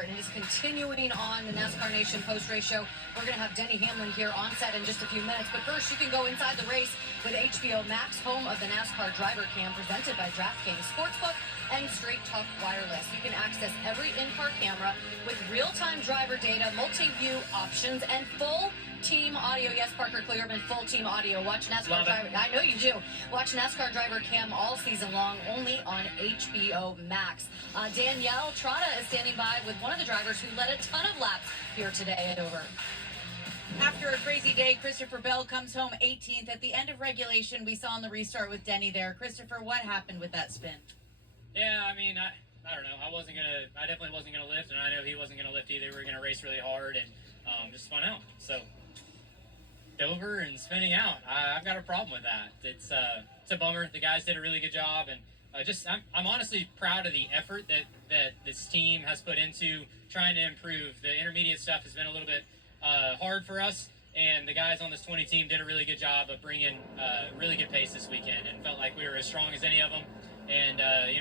restart, and it is continuing on the NASCAR Nation post-race show. We're going to have Denny Hamlin here on set in just a few minutes, but first you can go inside the race with HBO Max, home of the NASCAR Driver Cam, presented by DraftKings Sportsbook and Straight Talk Wireless. You can access every in-car camera with real-time driver data, multi-view options, and full team audio. Yes, Parker Clearman, full team audio. Watch NASCAR Driver. I know you do. Watch NASCAR Driver Cam all season long, only on HBO Max. Danielle Trotta is standing by with one of the drivers who led a ton of laps here today at Dover. After a crazy day, Christopher Bell comes home 18th. At the end of regulation, we saw on the restart with Denny there. Christopher, what happened with that spin? Yeah, I mean, I don't know. I definitely wasn't gonna lift, and I know he wasn't gonna lift either. We were gonna race really hard and just spun out. So Dover and spinning out, I've got a problem with that. It's a bummer. The guys did a really good job, and I'm honestly proud of the effort that this team has put into trying to improve. The intermediate stuff has been a little bit hard for us, and the guys on this 20 team did a really good job of bringing really good pace this weekend, and felt like we were as strong as any of them. And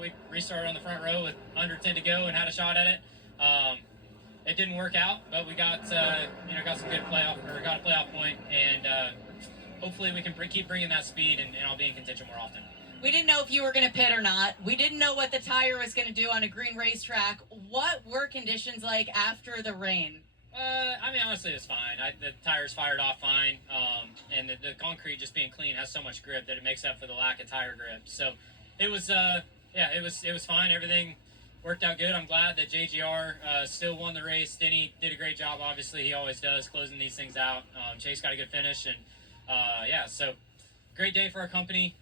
we restarted on the front row with under 10 to go and had a shot at it. It didn't work out, but we got some good got a playoff point, and hopefully we can keep bringing that speed, and I'll be in contention more often. We didn't know if you were going to pit or not. We didn't know what the tire was going to do on a green racetrack. What were conditions like after the rain? I mean, honestly, it's fine. The tires fired off fine, and the concrete just being clean has so much grip that it makes up for the lack of tire grip. So it was, it was fine. Everything worked out good. I'm glad that JGR still won the race. Denny did a great job. Obviously, he always does, closing these things out. Chase got a good finish, and so great day for our company.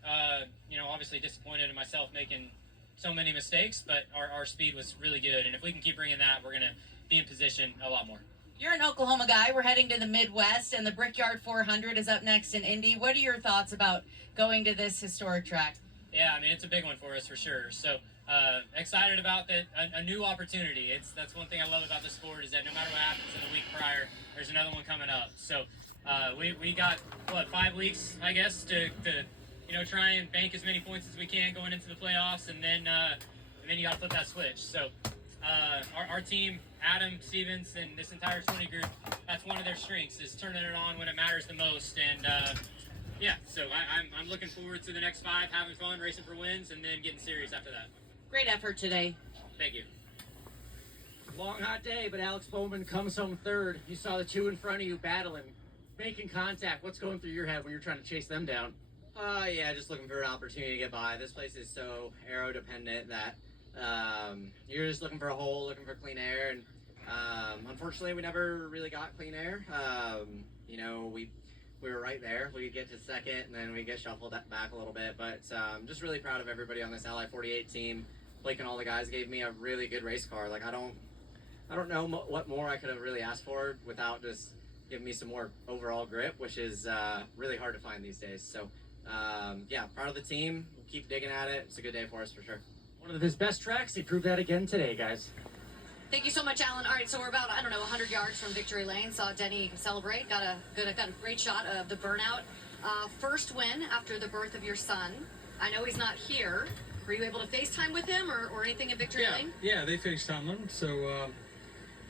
Obviously disappointed in myself making so many mistakes, but our speed was really good, and if we can keep bringing that, we're going to be in position a lot more. You're an Oklahoma guy. We're heading to the Midwest, and the Brickyard 400 is up next in Indy. What are your thoughts about going to this historic track? Yeah, I mean, it's a big one for us for sure. So excited about a new opportunity. That's one thing I love about the sport, is that no matter what happens in the week prior, there's another one coming up. So we got 5 weeks, I guess, to try and bank as many points as we can going into the playoffs, and then you got to flip that switch. So our team, Adam Stevens, and this entire 20 group, that's one of their strengths, is turning it on when it matters the most. And so I'm looking forward to the next 5, having fun, racing for wins, and then getting serious after that. Great effort today. Thank you. Long, hot day, but Alex Bowman comes home third. You saw the two in front of you battling, making contact. What's going through your head when you're trying to chase them down? Yeah, just looking for an opportunity to get by. This place is so aero dependent that you're just looking for a hole, looking for clean air, and unfortunately we never really got clean air. We were right there. We get to second, and then we get shuffled back a little bit, but just really proud of everybody on this Ally 48 team. Blake and all the guys gave me a really good race car. Like, I don't know what more I could have really asked for without just giving me some more overall grip, which is really hard to find these days. So proud of the team. We'll keep digging at it. It's a good day for us for sure. One of his best tracks. He proved that again today, guys. Thank you so much, Alan. All right, so we're about, 100 yards from victory lane. Saw Denny celebrate. Got a great shot of the burnout. First win after the birth of your son. I know he's not here. Were you able to FaceTime with him or anything in victory lane? Yeah, they FaceTimed him, so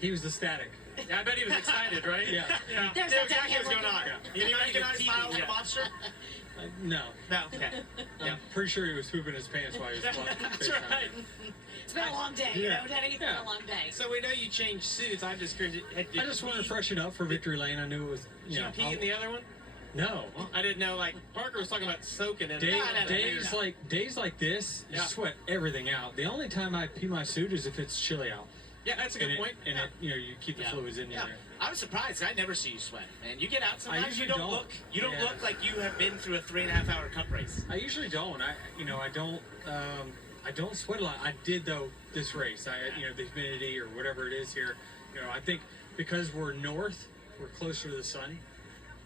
he was ecstatic. Yeah, I bet he was excited, right? Yeah. There's Knew that exactly what was going on. Yeah. You recognize Miles the Monster? No. No. Okay. I'm pretty sure he was pooping his pants while he was That's right. It's been a long day, Denny. It's been a long day. So we know you changed suits. I'm just curious. I just wanted to freshen up for victory lane. I knew it was, Did you pee in the other one? No. I didn't know. Like Parker was talking about soaking in Days like this, you sweat everything out. The only time I pee my suit is if it's chilly out. Yeah, that's a good point. And you keep the fluids in there. I was surprised. I never see you sweat, man. You get out sometimes. I usually you don't look. You don't look like you have been through a 3.5-hour cup race. I usually don't. I don't sweat a lot. I did though this race. The humidity or whatever it is here. I think because we're north, we're closer to the sun.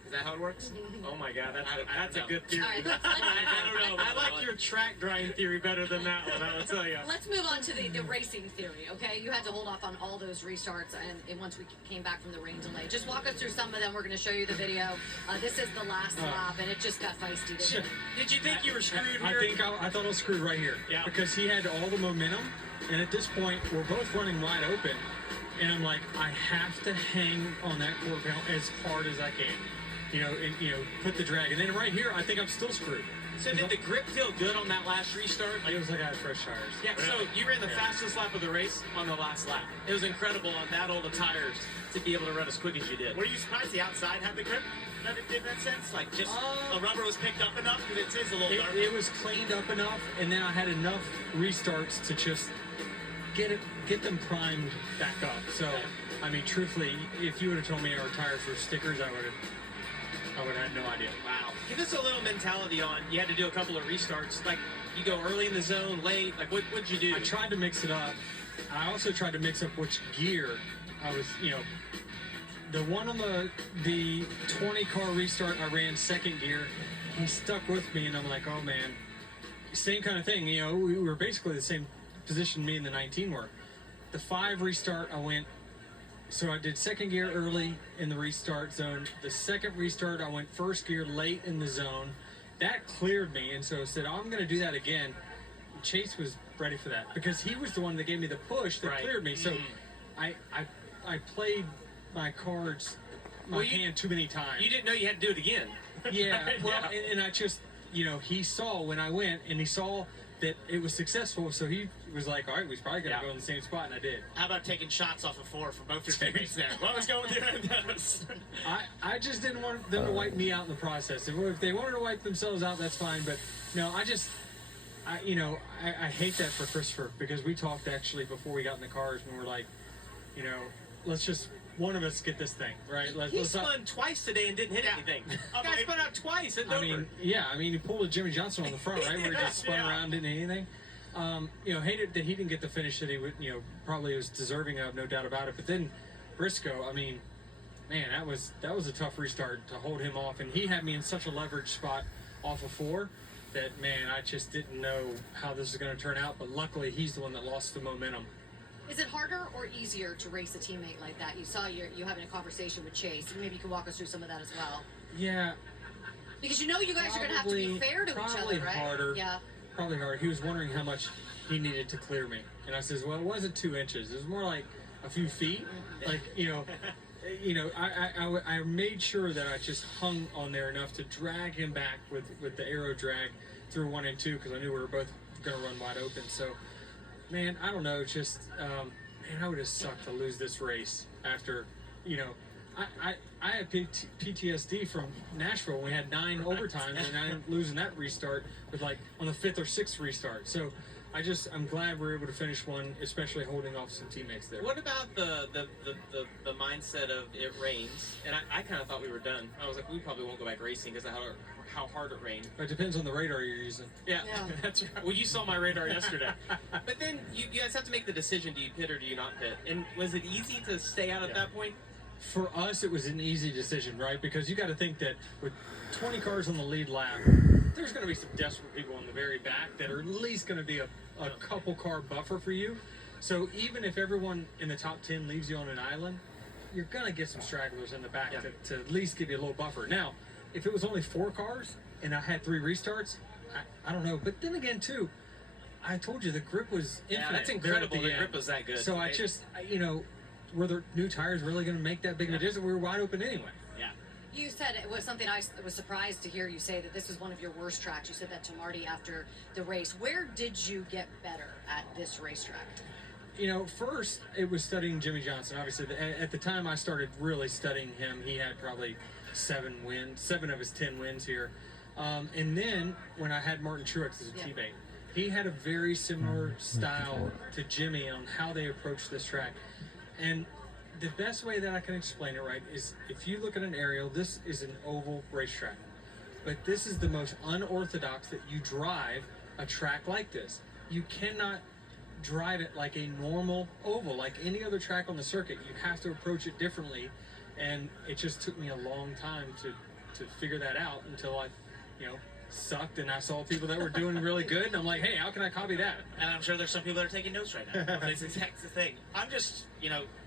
Is that how it works? Oh my God, that's a good theory. All right, I don't know. I like your track drying theory better than that one. I will tell you. Let's move on to the racing theory, okay? You had to hold off on all those restarts and once we came back from the rain delay. Just walk us through some of them. We're going to show you the video. This is the last lap, and it just got feisty, didn't it? Did you think you were screwed here? I thought I was screwed right here. Yeah. Because he had all the momentum, and at this point, we're both running wide open. and I'm like, I have to hang on that quarter panel as hard as I can, and put the drag. And then right here, I think I'm still screwed. So did the grip feel good on that last restart? It was like I had fresh tires. Yeah, so you ran the fastest lap of the race on the last lap. It was incredible on that old of tires to be able to run as quick as you did. Were you surprised the outside had the grip? That it did that sense? Like just the rubber was picked up enough because it is a little dark. It was cleaned up enough, and then I had enough restarts to just get them primed back up. So, I mean, truthfully, if you would have told me our tires were stickers, I would have had no idea. Wow. Give us a little mentality on, you had to do a couple of restarts. Like, you go early in the zone, late. Like, what'd you do? I tried to mix it up. I also tried to mix up which gear I was, the one on the 20 car restart, I ran second gear. He stuck with me, and I'm like, oh man, same kind of thing. We were basically the same position me and the 19 were. The 5 restart, so I did second gear early in the restart zone. The second restart, I went first gear late in the zone. That cleared me, and so I said, I'm going to do that again. Chase was ready for that because he was the one that gave me the push that cleared me. So I played my cards, hand too many times. You didn't know you had to do it again. Yeah, well, and I just, he saw when I went, and he saw that it was successful, so he was like, all right, we probably got to go in the same spot, and I did. How about taking shots off of 4 for both your teammates there? What was going through? I just didn't want them to wipe me out in the process. If they wanted to wipe themselves out, that's fine, but no, I hate that for Christopher, because we talked actually before we got in the cars, and we're like, let's just one of us get this thing, right? He spun twice today and didn't hit anything. The guy spun out twice at Dover. I mean, he pulled a Jimmy Johnson on the front, right? Where he just spun around, didn't hit anything. Hated that he didn't get the finish that he would, probably was deserving of, no doubt about it. But then Briscoe, I mean, man, that was a tough restart to hold him off, and he had me in such a leverage spot off of 4 that, man, I just didn't know how this was going to turn out. But luckily, he's the one that lost the momentum. Is it harder or easier to race a teammate like that? You saw you having a conversation with Chase, and maybe you can walk us through some of that as well. Yeah. Because you guys are going to have to be fair to each other, right? Harder. Yeah. Probably harder. He was wondering how much he needed to clear me, and I says, well, it wasn't 2 inches. It was more like a few feet. Like, I made sure that I just hung on there enough to drag him back with the aero drag through 1 and 2, because I knew we were both going to run wide open. So, man, I don't know. Just, I would have sucked to lose this race after, I had PTSD from Nashville when we had 9 overtimes, and I'm losing that restart with on the 5th or 6th restart. So I'm glad we were able to finish one, especially holding off some teammates there. What about the mindset of it rains? And I kind of thought we were done. I was like, we probably won't go back racing because of how hard it rained. It depends on the radar you're using. Yeah, that's right. Well, you saw my radar yesterday. But then you guys have to make the decision: do you pit or do you not pit? And was it easy to stay out at that point? For us, it was an easy decision, right? Because you got to think that with 20 cars on the lead lap, there's going to be some desperate people in the very back that are at least going to be a couple car buffer for you. So even if everyone in the top 10 leaves you on an island, you're going to get some stragglers in the back to at least give you a little buffer. Now, if it was only 4 cars and I had 3 restarts, I don't know. But then again, too, I told you the grip was infinite. Yeah, that's incredible. The grip was that good. So I just, were the new tires really going to make that big of a difference? We were wide open anyway. Yeah. You said it was something I was surprised to hear you say, that this was one of your worst tracks. You said that to Marty after the race. Where did you get better at this racetrack? First it was studying Jimmy Johnson. Obviously, at the time I started really studying him, he had probably 7 of his 10 wins here. And then when I had Martin Truex as a teammate, he had a very similar style to Jimmy on how they approached this track. And the best way that I can explain it right is, if you look at an aerial, this is an oval racetrack. But this is the most unorthodox that you drive a track like this. You cannot drive it like a normal oval, like any other track on the circuit. You have to approach it differently. And it just took me a long time to figure that out, until I, sucked and I saw people that were doing really good, and I'm like, hey, how can I copy that? And I'm sure there's some people that are taking notes right now. It's the exact thing. I'm just,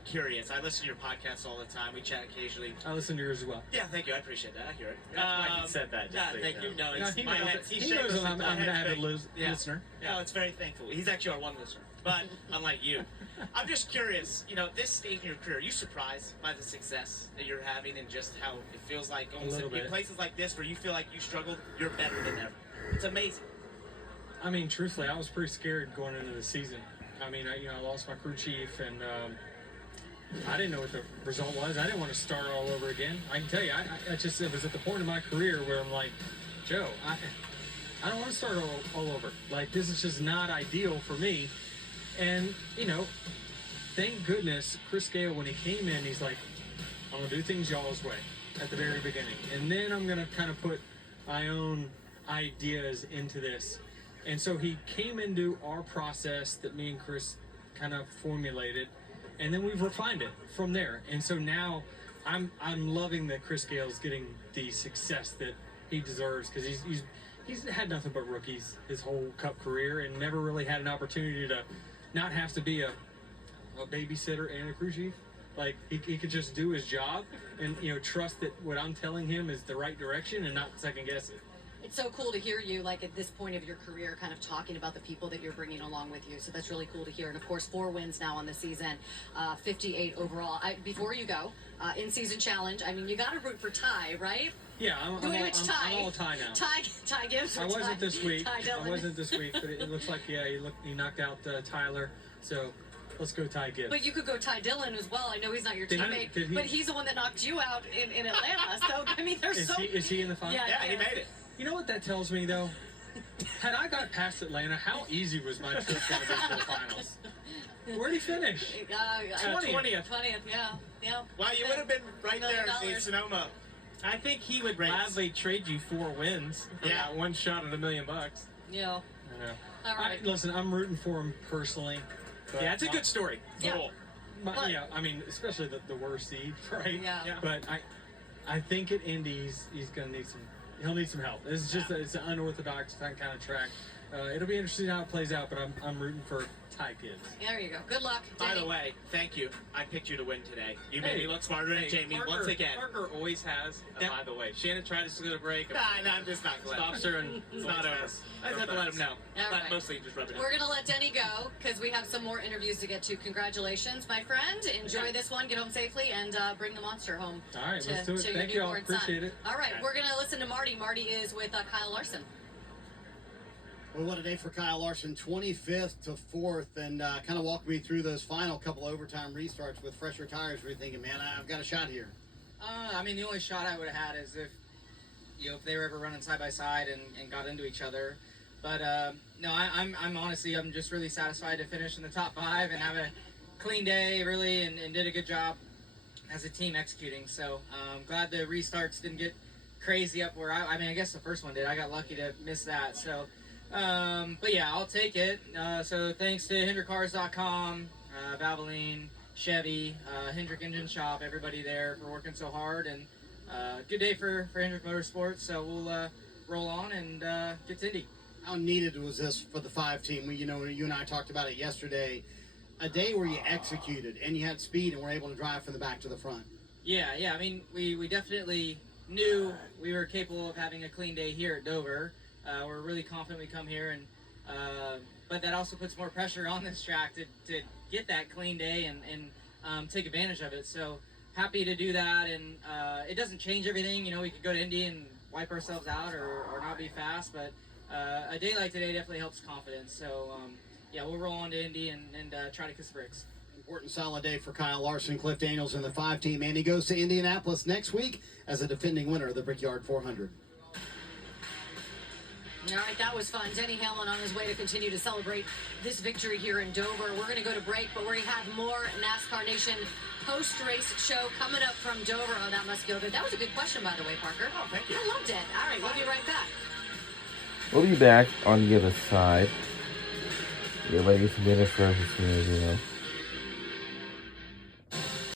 curious. I listen to your podcast all the time. We chat occasionally. I listen to yours as well. Yeah, thank you. I appreciate that. I hear it. That's why he said that. Just Yeah, so thank you. No, No, it's he my knows, head's- he he's knows shaking I'm my an head's avid big. Yeah. listener. No, it's very thankful. He's actually our one listener. But unlike you, I'm just curious. This stage in your career, are you surprised by the success that you're having and just how it feels like almost little in bit. places like this where you feel like you struggled, you're better than ever. It's amazing. I mean, truthfully, I was pretty scared going into the season. I mean, I lost my crew chief, and I didn't know what the result was. I didn't want to start all over again. I can tell you, I just it was at the point in my career where I'm like, Joe, I don't want to start all over. Like, this is just not ideal for me. And thank goodness Chris Gale, when he came in, he's like, I'm gonna do things y'all's way at the very beginning, and then I'm gonna kind of put my own ideas into this. And so he came into our process that me and Chris kind of formulated, and then we've refined it from there. And so now I'm loving that Chris Gale's getting the success that he deserves, because he's had nothing but rookies his whole Cup career and never really had an opportunity to not have to be a babysitter and a crew chief. Like, he could just do his job and trust that what I'm telling him is the right direction and not second guess it. It's so cool to hear you, like, at this point of your career, kind of talking about the people that you're bringing along with you. So that's really cool to hear. And of course, 4 wins now on the season, 58 overall. Before you go, in-season challenge. I mean, you got to root for Ty, right? Yeah, I'm all Ty now. Ty Gibbs. I wasn't this week. Ty Dillon. I wasn't this week, but it looks like he knocked out Tyler. So let's go Ty Gibbs. But you could go Ty Dillon as well. I know he's not your Did teammate, he? but he's the one that knocked you out in Atlanta. So I mean, there's Is he in the final? Yeah, He made it. You know what that tells me, though? Had I got past Atlanta, how easy was my trip to the baseball finals? Where'd he finish? 20th. 20th, yeah. Wow, you would have been right there $1 million. in Sonoma. I think he would Race. gladly trade you 4 wins for Yeah. that one shot at $1 million. Yeah. I know. All right. Listen, I'm rooting for him personally. But Yeah, it's a good story. Yeah. Cool. But- Yeah, I mean, especially the worst seed, right? Yeah. But I think at Indy he's gonna need some. He'll need some help. It's just it's an unorthodox kind of track. It'll be interesting how it plays out, but I'm rooting for Ty Gibbs. There you go. Good luck, By Denny. the way, thank you. I picked you to win today. You made me look smarter than Hey, Jamie Parker, once again. Parker always has. Yeah. By the way, Shannon tried to go to break. Nah, I'm just not glad. Stops her and It's not over. I just have to let him know. All But right. mostly just rub it in. We're gonna let Denny go because we have some more interviews to get to. Congratulations, my friend. Enjoy this one. Get home safely and bring the monster home. All right, to, let's do it. to your Thank you all. newborn son. Appreciate it. All right, we're gonna listen to Marty. Marty is with Kyle Larson. Well, what a day for Kyle Larson, 25th to 4th, and kind of walk me through those final couple overtime restarts with fresher tires. Were you thinking, man, I've got a shot here? I mean, the only shot I would have had is if they were ever running side by side and got into each other. But no, I'm honestly, I'm just really satisfied to finish in the top 5 and have a clean day, really, and did a good job as a team executing. So I'm glad the restarts didn't get crazy up where I mean, I guess the first one did. I got lucky to miss that. So. But yeah, I'll take it. So thanks to HendrickCars.com, Valvoline, Chevy, Hendrick Engine Shop, everybody there for working so hard, and good day for Hendrick Motorsports. So we'll roll on and get to Indy. How needed was this for the 5 team? You and I talked about it yesterday. A day where you executed and you had speed and were able to drive from the back to the front. Yeah. I mean, we definitely knew we were capable of having a clean day here at Dover. We're really confident we come here, and but that also puts more pressure on this track to get that clean day and take advantage of it. So happy to do that, and it doesn't change everything. We could go to Indy and wipe ourselves out or not be fast, but a day like today definitely helps confidence. So yeah, we'll roll on to Indy and try to kiss bricks. Important solid day for Kyle Larson, Cliff Daniels, and the 5 team. And he goes to Indianapolis next week as a defending winner of the Brickyard 400. All right, that was fun. Denny Hamlin on his way to continue to celebrate this victory here in Dover. We're going to go to break, but we're going to have more NASCAR Nation post-race show coming up from Dover. Oh, that must feel good. That was a good question, by the way, Parker. Oh, thank you. I loved it. All right, we'll be right back. We'll be back on the other side. Get ready for minutes first as soon as you know.